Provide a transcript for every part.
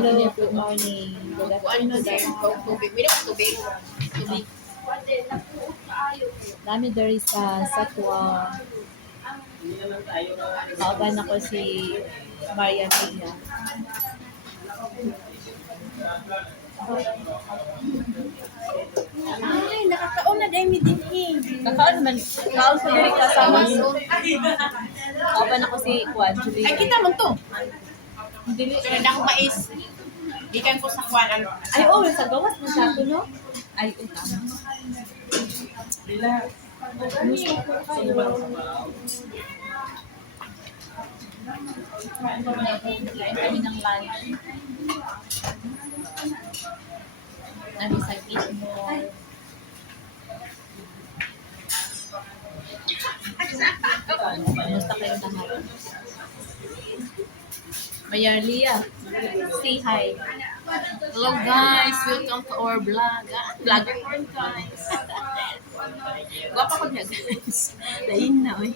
Hello, good morning. Good Ano afternoon. din, tubig. May tubig. Tubig. Nami dari sa Satwa. Kauban ako si Maria Mia. Ay, nakakaon na dahil may dinhing. Kakaon man, kaon ko diri kasama. Kauban ako si Juan. Ay, kita mo to. Dili. Kaya na ako mais. Ikan ko sa kwan. Ano? Ay, oh, sa gawas ng sato, no? Ay, tama. Gusto ko kayo. Kain kami ng lunch. Nami sa Gitmore. Kamusta kayo lahat? Mayarlia, say hi. Hello guys, welcome to our vlog. Vlogger porn guys. Gwapa ko niya guys. Lain na oy.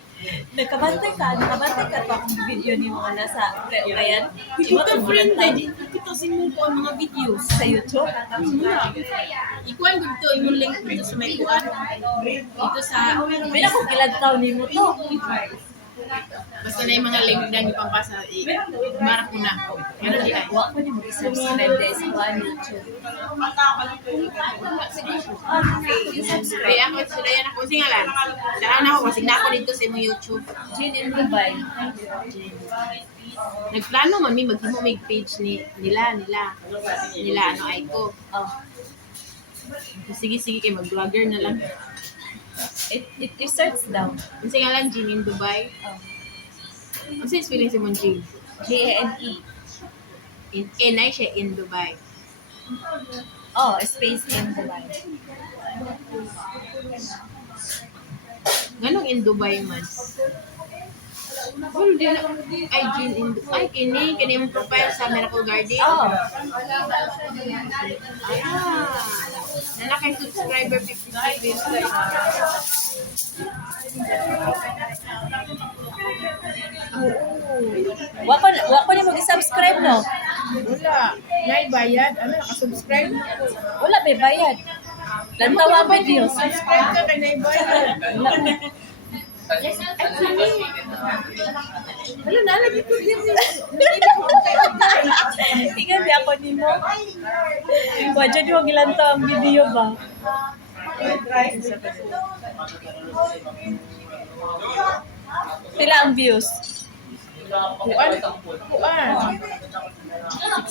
Nakabantay ka pa akong video ni mo na sa ayan. Kita friend na din. Kita simu ko ang mga videos. Sa YouTube. Ikuan ko dito, yung link dito sa may kuan. Dito sa... May akong kilagtaw ni mo to. Basta na yung mga link na ipapasa. Mara ko na. Ano di ay? Wa ko ni mo subscribe dahil sa kuan YouTube. Subscribe. Kaya ako, sila yan ako. Singalan. Saan ako, kasi na ako dito sa imong YouTube. Jin in Dubai. Nagplano mami, maghimo may page nila ano ay ko. Oh. Sige, kay mag-vlogger na lang. It search down. Kasi nga lang, Jean in Dubai. Oh. Ano siya spelling si mong Jean? Jane. In ay siya in Dubai. Oh, space in Dubai. Ganong in Dubai man. Well, di na, ay Jean in Dubai. Kini yung profile sa Miracle Garden. Oh. Na kay subscriber 55 views guys. Wa ko ni mag-subscribe no. Wala. Nay bayad. Ano, nakasubscribe na ko. Wala may bayad. Lantawa videos. Subscribe ka kay nay bayad. Wala. Wala na, lagi ko din. Tingnan di ako ni mo. Wadya di wag ilantaw ang video ba? Pila ang views? Kuan.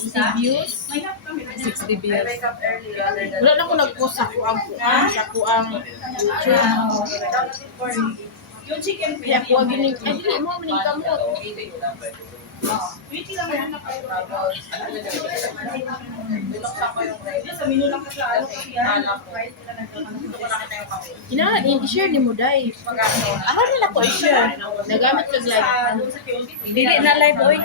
60 views. 60 views. Wala na ako nag-post sa kuang yung chicken kaya kuha gining ay dili mo maning kamot. I-share ni mo dai. Ako nila ko i-share. Nagamit kag live. Dili na live oy.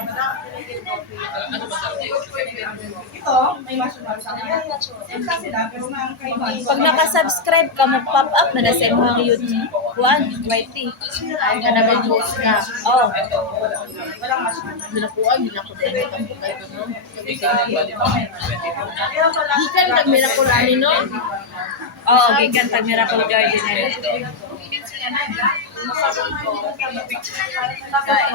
Pag naka-subscribe ka, mag-pop up na sa imong YouTube. Juan, YT. Ay kana may post ka. Oh. Dinakuha ko din ang bugay ko no. Gikan kag miracle ani no. Oh, gikan tag Miracle Garden na. Kain tayo. With kami pagkain.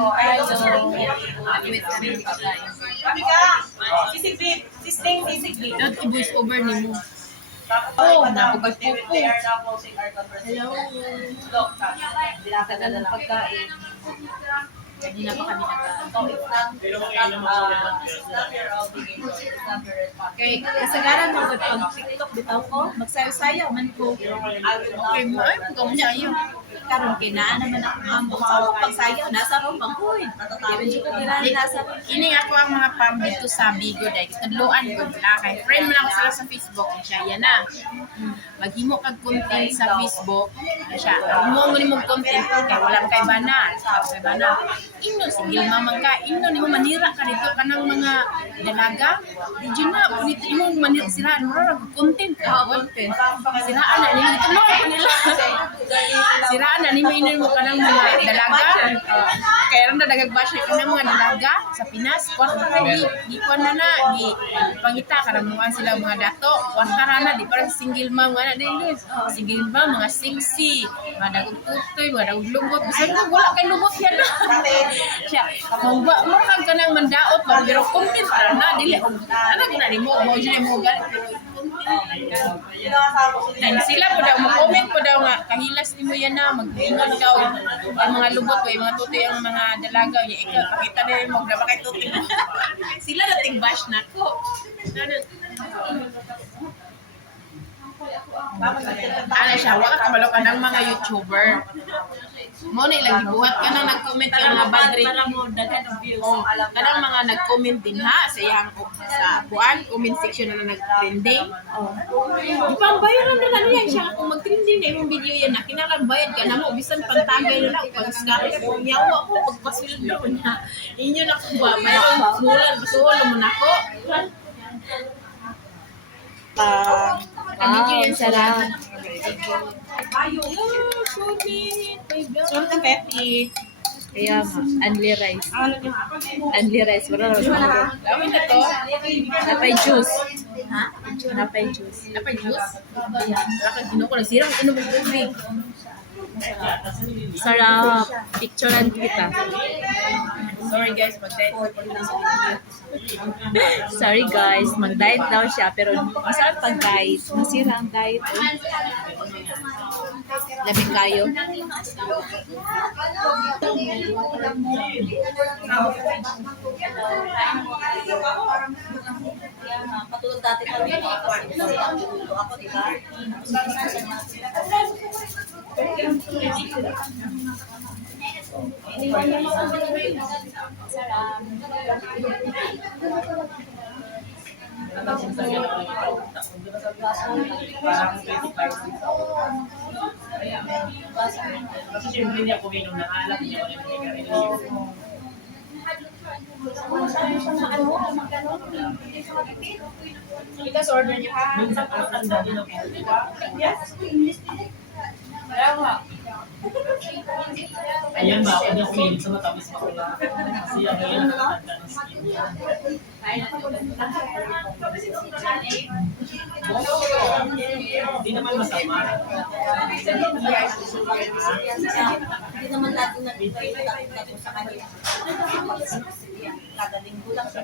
Dot i-voice over nimo. Oh, napugay ko. Hello. Tagal ng pagkain. Hindi na pa kami Kay kasagaran mo pag TikTok bitaw ko, magsayaw-sayaw man ko. Okay mo ay kung niya ayo. Karon kinaan naman ako amo sa pagsayaw nasa ro maghoy. Medyo ko gilala nasa Kini ako ang mga pam dito sa Bigo dahil tudloan ko na kay friend man ako sila sa Facebook siya yan na. Maghimo kag content sa Facebook siya. Mo ni mo content kay wala kay bana. Inno sige mamang ka inno nimo manira ka dito kanang mga dalaga. Di na dito imong manit siraan mo ra content ka. Content. Siraan na nimo tulong ko nila. Siraan na nimo inin mo kanang mga dalaga. Kaya ron na dagag-bash kanang mga dalaga sa Pinas. Kwarta ra di ko na di pangita kanang mga sila mga dato. Kwarta ra na di parang single mom nga na din. Single mom mga sexy, mga dagog tutoy, mga dagog lubot. Bisan ko wala kay lubot yan. Siya, kung ba mo kag kanang mandaot ba pero content ra na dili. Ano gina nimo mo jud mo gal. Dan sila po daw mo-comment po daw nga kahilas nimo yan na mag-ingon ka ang mga lubot o mga tutoy ang mga dalaga ya ikaw pakita na mo daw kay tutoy. Sila nating bash nako. Ano siya, wala ka malo ka ng mga YouTuber. Mo na ilang gibuhat ka na nag-comment ka mga bad rate. Para mo daghan ng views. Oh, kanang mga nag-comment din ha sa iyang sa buwan, comment section na nag-trending. Ipang bayaran na lang yan siya kung mag-trending na imong video yan na kinahanglan bayad ka na mo bisan pantagay na lang pag scam ko nyawa ko pagpasildo na. Inyo na ko ba mayroon mulan basuhol mo nako. Kami yun sa lahat. Sobrang Pepe. Kaya nga, Anli Rice. Anli Rice, wala na. Lawin na to. Napay juice. Ha? Napay juice. Napay juice? Wala kang kinuko. Nagsirang inom ng tubig. Sarap. Picturean kita. Sorry guys, mag-diet ko na sa video. Sorry guys, mag-diet daw siya pero masarap pag-diet. Masira ang diet. Labing kayo. Patulog dati pa rin ako, di ba? Kasi siyempre niya kung inom na alak niya kung inom niya rin. Itas order niyo ha? Minsan pa tanda din ako. Ayan ba, ako niya kumilig sa matamis bakula. Kasi ang ngayon nakatanda ng skin niya. Hindi naman masama. Hindi naman natin nag-iba sa kanya. Kada linggo lang siya.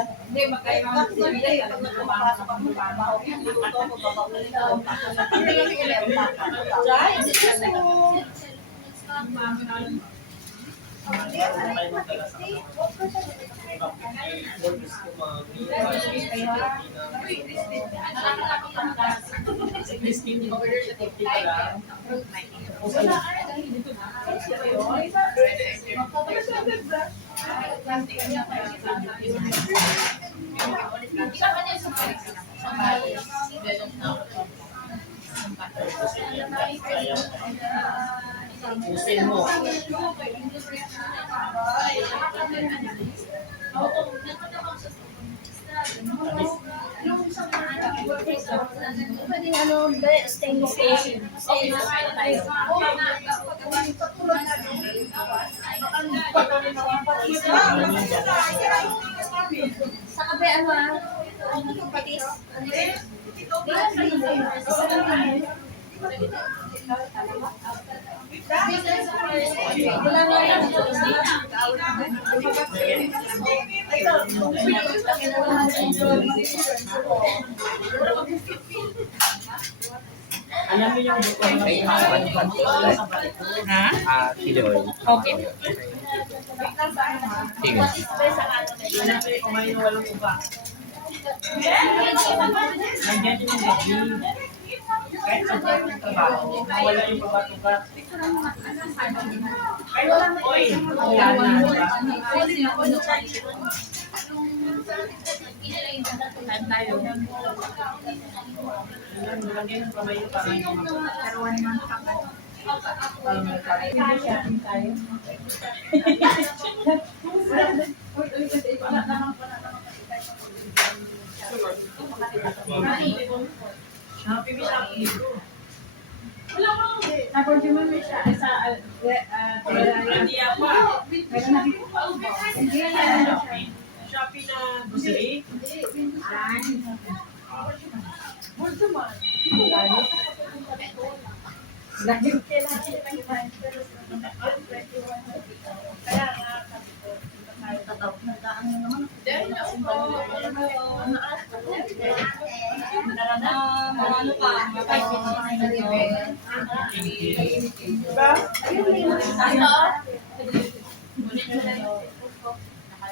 Hindi, magkaya mga sibili. Pag nagpapasok ang trabaho, luto ko, babaunin ko. Pusin mo. Stainless steel. Sa kape, ano patis. Wala nga yan. Alam niyo yung buto ng Ha? Chili oil. Okay. Sige. kumain ng walang upa. Nandiyan din yung gabi. Kahit sa trabaho, wala yung babat-ubat. Ay, oy, wala na. Kain tayo. Lagyan ng kamay yung parang yung mga Pero 1 month pa ka. Shopee na grocery.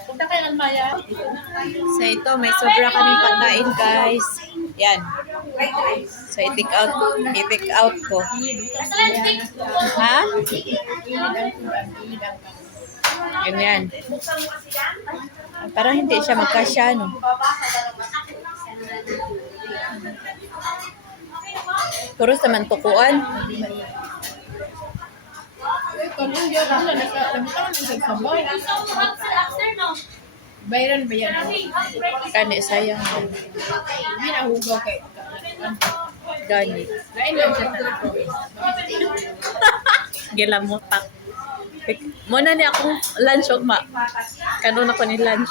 Punta kayo ng Maya. So ito, may sobra kaming pagkain guys. Yan. So i-take out ko. Ha? Ganyan. Parang hindi siya magkasya, no? Puro sa mantukuan. Bayran ba yan? Kani, sayang. Hindi na hugaw kay. Gani. Lain lang siya sa Gilamutak. Muna ni akong lunch, ma. Kanon ako ni lunch.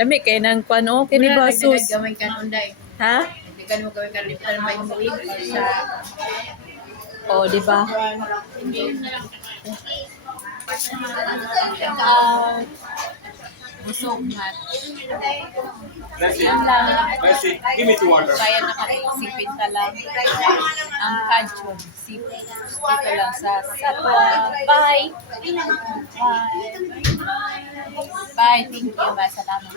Lami kay nang kuano kini basos. Gamay ka nunday. Ha? Hindi ka mo gawin ka rin para may mulig sa Oh, di ba? busog mat. That's it. That's it. Give me the water. Kaya nakasipin ka lang ang kajun. Dito lang sa Satwa. Bye! Bye! Bye! Thank you. Bye. Salamat.